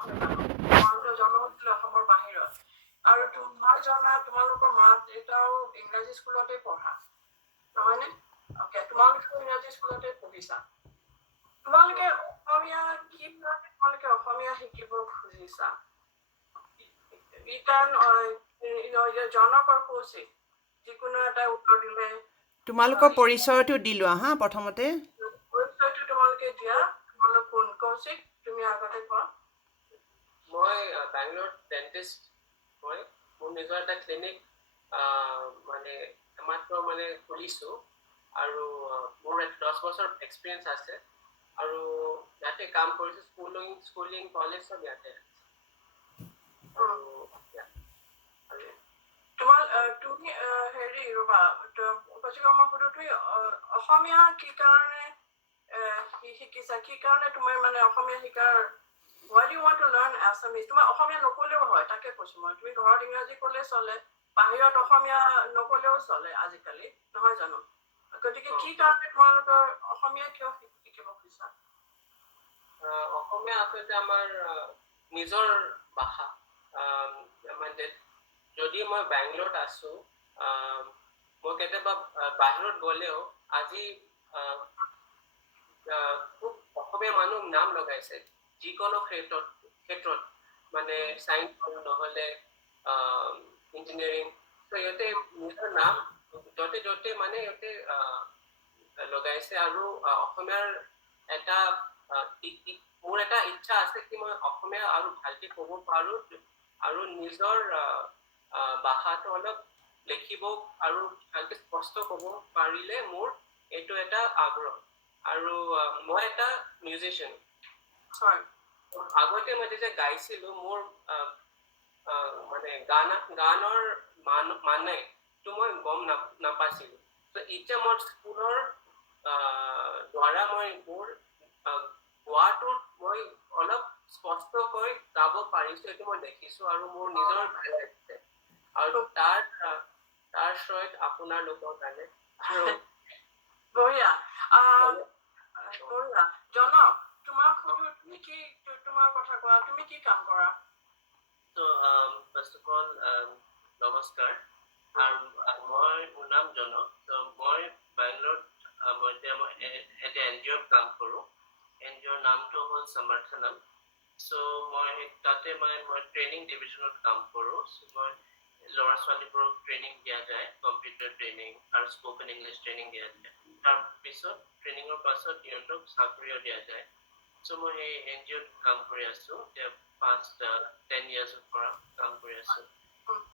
নহয় জানো তোমালোকে জন্ম হৈছিলে অসমৰ বাহিৰত আৰু মই জনা তোমালোকৰ মা দেউতাও ইংৰাজী স্কুলতে পঢ়া নহয়নে অকে তোমালোকে ইংৰাজী স্কুলতে পঢ়িছা তোমালোকে অসমীয়া কি তোমালোকে অসমীয়া শিকিব খুজিছা জনকৰ কৌশিক যিকোনো এটা উত্তৰ দিলে তোমালোকৰ পৰিচয়টো দি লোৱা হা প্ৰথমতে পৰিচয়টো তোমালোকে দিয়া তোমালোক কোন কৌশিক তুমি আগতে কোৱা মই বেংগলোৰ ডেন্টিষ্ট হয় মোৰ নিজৰ এটা ক্লিনিক মানে মাত্ৰ মানে খুলিছোঁ আৰু মোৰ 10 বছৰ এক্সপিৰিয়েঞ্চ আছে আৰু ইয়াতে কাম কৰিছোঁ স্কুলিং কলেজ চব ইয়াতে তোমাৰ তুমি হেৰি ৰবা কৌশিক মই সুধো তুমি অসমীয়া কি কাৰণে শিকিছা কি কাৰণে তোমাৰ মানে অসমীয়া শিকাৰ Why do you want to learn Assamese? তোমাৰ অসমীয়া নকলেও হয় তাকে কৈছো মই তুমি ঘৰত ইংৰাজী ক'লে চলে বাহিৰত অসমীয়া নকলেও চলে আজিকালি নহয় জানো গতিকে কি কাৰণে তোমালোকৰ অসমীয়া কিয় শিকিব খুজিছা অসমীয়া আচলতে আমাৰ নিজৰ ভাষা মানে যদি মই বেংগলোৰত আছো মই কেতিয়াবা বাহিৰত গ'লেও আজি খুব অসমীয়া মানুহ নাম লগাইছে যিকোনো ক্ষেত্ৰত মানে সায়েন্স নহলে ইঞ্জিনিয়াৰিং তো ইয়াতে নিজৰ নাম য'তে মানে ইয়াতে লগাইছে আৰু অসমীয়াৰ এটা মোৰ এটা ইচ্ছা আছে কি মই অসমীয়া আৰু ভালকে ক'ব পাৰো আৰু নিজৰ ভাষাটো অলপ লিখিব আৰু ভালকে স্পষ্ট ক'ব পাৰিলে মোৰ এইটো এটা আগ্ৰহ আৰু মই এটা মিউজিচিয়ান আগতে মই যেতিয়া গাইছিলো মোৰ মানে গানৰ মানে তো মই গম নাপাইছিলো তো এতিয়া মই স্কুলৰ দ্বাৰা মই মোৰ গোৱাটো মই অলপ স্পষ্টকৈ গাব পাৰিছো এইটো মই দেখিছো আৰু মোৰ নিজৰ ভাল লাগিছে আৰু তাৰ সৈতে আপোনাৰ লোকৰ কাৰণে বঢ়িয়া বঢ়িয়া জনক তোমাক সুধো তুমি কি তোমাৰ কথা কোৱা তুমি কি কাম কৰা So, first of all, নমস্কাৰ মোৰ নাম জনক so মই বেংগলোৰত মই এটা এনজিঅ'ত কাম কৰোঁ এনজিঅ'ৰ নামটো হ'ল সমৰ্থনম so মই তাতে মই ট্ৰেইনিং ডিভিজনত কাম কৰোঁ so মই ল'ৰা ছোৱালীবোৰক ট্ৰেইনিং দিয়া যায় কম্পিউটাৰ ট্ৰেইনিং আৰু স্পোকেন ইংলিছ ট্ৰেইনিং দিয়া যায় তাৰপিছত ট্ৰেইনিঙৰ পাছত সিহঁতক চাকৰিও দিয়া যায় so মই এই এনজিঅ'ত কাম কৰি আছোঁ past 10 years পৰা কাম কৰি আছোঁ